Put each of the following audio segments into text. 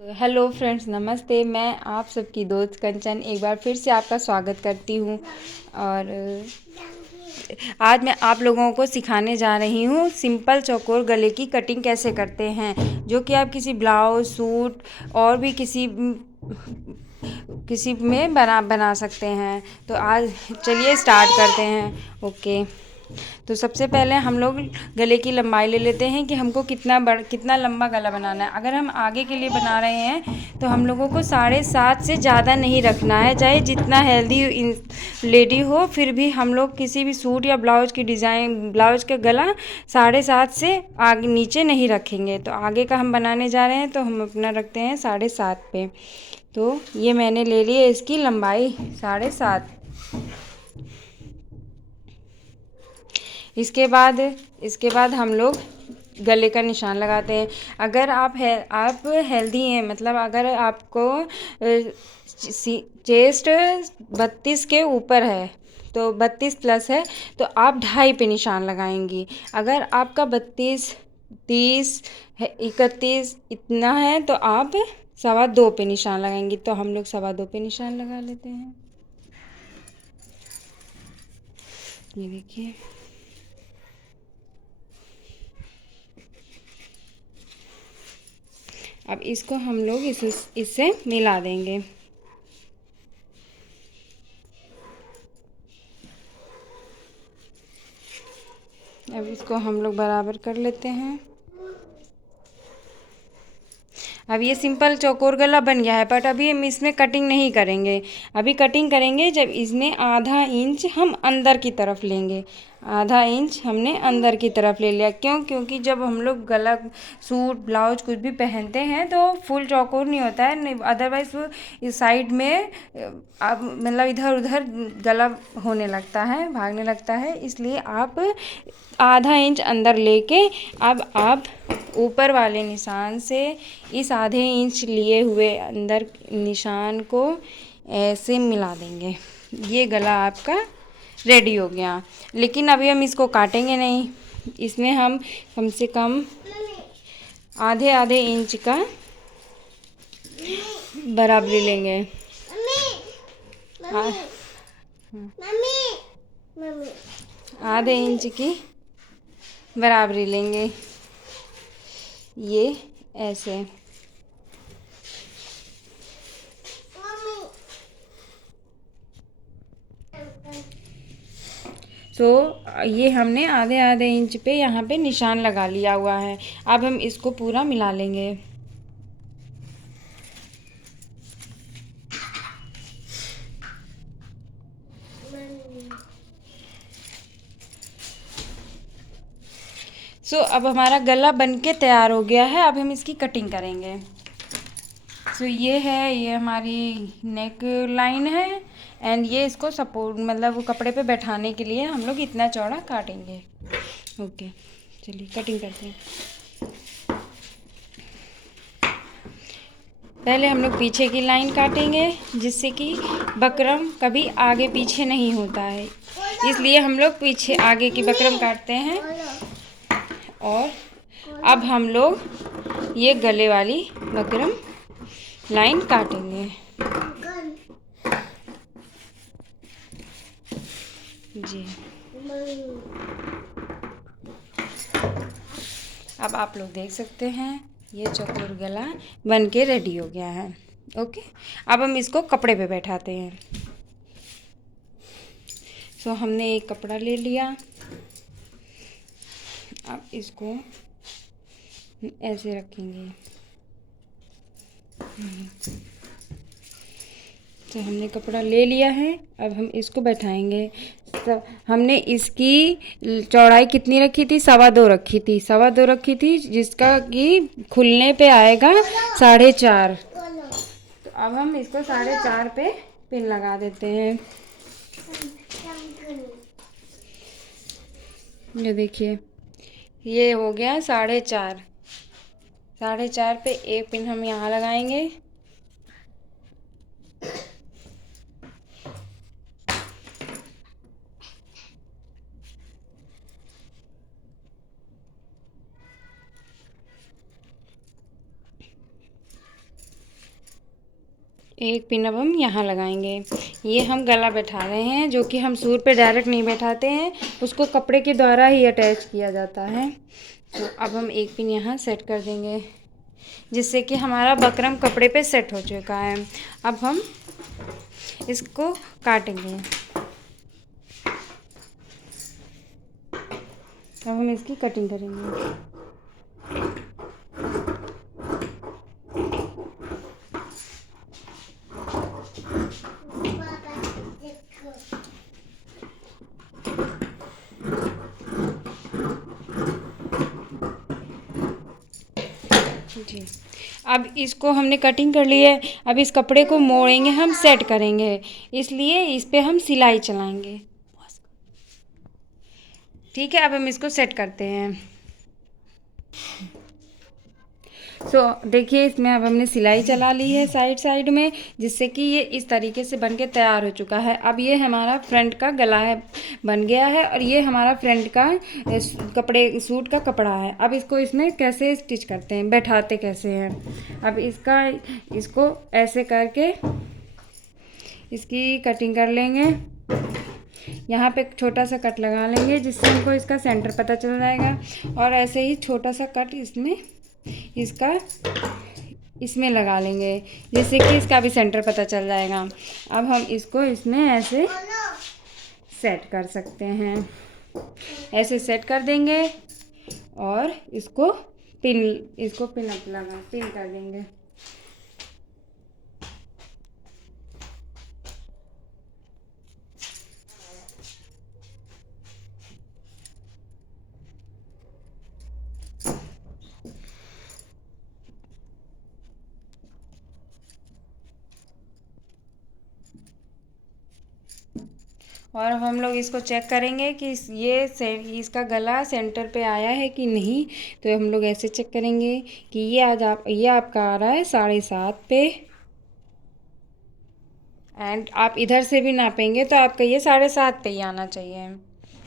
Hello friends, नमस्ते। मैं आप सबकी दोस्त कंचन एक बार फिर से आपका स्वागत करती हूँ। और आज मैं आप लोगों को सिखाने जा रही हूँ सिंपल चौकोर गले की कटिंग कैसे करते हैं, जो कि आप किसी ब्लाउज, सूट और भी किसी में बना सकते हैं। तो आज चलिए स्टार्ट करते हैं। ओके, तो सबसे पहले हम लोग गले की लंबाई ले लेते हैं कि हमको कितना लंबा गला बनाना है। अगर हम आगे के लिए बना रहे हैं तो हम लोगों को 7.5 से ज़्यादा नहीं रखना है। चाहे जितना हेल्दी लेडी हो, फिर भी हम लोग किसी भी सूट या ब्लाउज का गला 7.5 से आगे नीचे नहीं रखेंगे। तो आगे का हम बनाने जा रहे हैं तो हम अपना रखते हैं 7.5 पे। तो ये मैंने ले ली है इसकी लंबाई 7.5। इसके बाद हम लोग गले का निशान लगाते हैं। अगर आप हेल्दी हैं, मतलब अगर आपको चेस्ट 32 के ऊपर है, तो 32 प्लस है, तो आप 2.5 पे निशान लगाएंगी। अगर आपका 32, 30, 31 इतना है तो आप 2.25 पे निशान लगाएंगी। तो हम लोग 2.25 पे निशान लगा लेते हैं। ये देखिए, अब इसको हम लोग इससे मिला देंगे। अब इसको हम लोग बराबर कर लेते हैं। अब ये सिंपल चौकोर गला बन गया है, बट अभी हम इसमें कटिंग नहीं करेंगे। अभी कटिंग करेंगे जब इसमें आधा इंच हम अंदर की तरफ लेंगे। आधा इंच हमने अंदर की तरफ ले लिया। क्योंकि जब हम लोग गला, सूट, ब्लाउज कुछ भी पहनते हैं तो फुल चौकोर नहीं होता है, नहीं अदरवाइज वो इस साइड में अब मतलब इधर उधर गला होने लगता है, भागने लगता है। इसलिए आप आधा इंच अंदर लेके अब आप ऊपर वाले निशान से इस आधे इंच लिए हुए अंदर निशान को ऐसे मिला देंगे। ये गला आपका रेडी हो गया। लेकिन अभी हम इसको काटेंगे नहीं, इसमें हम कम से कम आधे आधे इंच का बराबरी लेंगे। आधे इंच की बराबरी लेंगे, ये ऐसे। ये हमने आधे आधे इंच पे यहाँ पे निशान लगा लिया हुआ है। अब हम इसको पूरा मिला लेंगे। अब हमारा गला बनके तैयार हो गया है। अब हम इसकी कटिंग करेंगे। ये हमारी नेक लाइन है, एंड ये इसको सपोर्ट, मतलब वो कपड़े पे बैठाने के लिए हम लोग इतना चौड़ा काटेंगे। ओके, चलिए कटिंग करते हैं। पहले हम लोग पीछे की लाइन काटेंगे, जिससे कि बकरम कभी आगे पीछे नहीं होता है, इसलिए हम लोग पीछे आगे की बकरम काटते हैं। और अब हम लोग ये गले वाली बकरम लाइन काटेंगे। जी, अब आप लोग देख सकते हैं ये चौकोर गला बन के रेडी हो गया है। ओके, अब हम इसको कपड़े पे बैठाते हैं। हमने एक कपड़ा ले लिया। अब इसको ऐसे रखेंगे। तो हमने कपड़ा ले लिया है, अब हम इसको बैठाएंगे। तो हमने इसकी चौड़ाई कितनी रखी थी? 2.25 रखी थी। 2.25 रखी थी, जिसका कि खुलने पे आएगा 4.5। तो अब हम इसको 4.5 पे पिन लगा देते हैं। ये देखिए, ये हो गया 4.5। 4.5 पे एक पिन हम यहाँ लगाएंगे। एक पिन अब हम यहाँ लगाएंगे। ये हम गला बैठा रहे हैं, जो कि हम सूट पे डायरेक्ट नहीं बैठाते हैं, उसको कपड़े के द्वारा ही अटैच किया जाता है। तो अब हम एक पिन यहाँ सेट कर देंगे, जिससे कि हमारा बकरम कपड़े पे सेट हो चुका है। अब हम इसको काटेंगे। अब हम इसकी कटिंग करेंगे। जी, अब इसको हमने कटिंग कर ली है। अब इस कपड़े को मोड़ेंगे, हम सेट करेंगे, इसलिए इस पे हम सिलाई चलाएंगे। ठीक है, अब हम इसको सेट करते हैं। देखिए, इसमें अब हमने सिलाई चला ली है साइड साइड में, जिससे कि ये इस तरीके से बन के तैयार हो चुका है। अब ये हमारा फ्रंट का गला है, बन गया है, और ये हमारा फ्रंट का कपड़े सूट का कपड़ा है। अब इसको इसमें कैसे स्टिच करते हैं, बैठाते कैसे हैं। अब इसको ऐसे करके इसकी कटिंग कर लेंगे। यहाँ पे एक छोटा सा कट लगा लेंगे, जिससे हमको इसका सेंटर पता चल जाएगा, और ऐसे ही छोटा सा कट इसमें लगा लेंगे, जिससे कि इसका भी सेंटर पता चल जाएगा। अब हम इसको इसमें ऐसे सेट कर सकते हैं, ऐसे सेट कर देंगे, और इसको पिन कर देंगे। और हम लोग इसको चेक करेंगे कि इसका गला सेंटर पे आया है कि नहीं। तो हम लोग ऐसे चेक करेंगे कि ये आपका आ रहा है 7.5 पे, एंड आप इधर से भी नापेंगे तो आपका ये 7.5 पे ही आना चाहिए।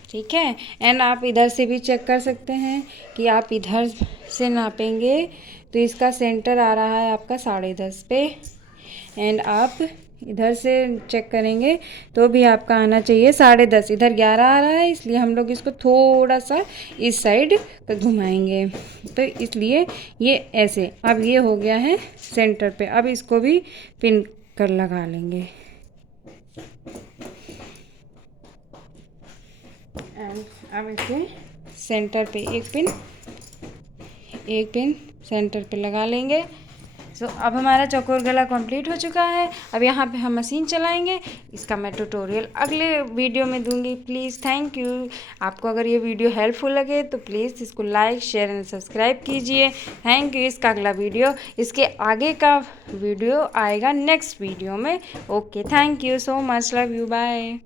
ठीक है, एंड आप इधर से भी चेक कर सकते हैं कि आप इधर से नापेंगे तो इसका सेंटर आ रहा है आपका 10.5 पे, एंड आप इधर से चेक करेंगे तो भी आपका आना चाहिए 10.5। इधर 11 आ रहा है, इसलिए हम लोग इसको थोड़ा सा इस साइड घुमाएंगे, तो इसलिए ये ऐसे। अब ये हो गया है सेंटर पे। अब इसको भी पिन कर लगा लेंगे, एंड अब इसे सेंटर पे एक पिन सेंटर पे लगा लेंगे। अब हमारा चौकोर गला कंप्लीट हो चुका है। अब यहाँ पे हम मशीन चलाएंगे। इसका मैं ट्यूटोरियल अगले वीडियो में दूंगी। Please, thank you. आपको अगर ये वीडियो हेल्पफुल लगे तो प्लीज़ इसको लाइक, शेयर एंड सब्सक्राइब कीजिए। Thank you. इसका अगला वीडियो, इसके आगे का वीडियो आएगा नेक्स्ट वीडियो में। Okay, thank you so much, love you, bye.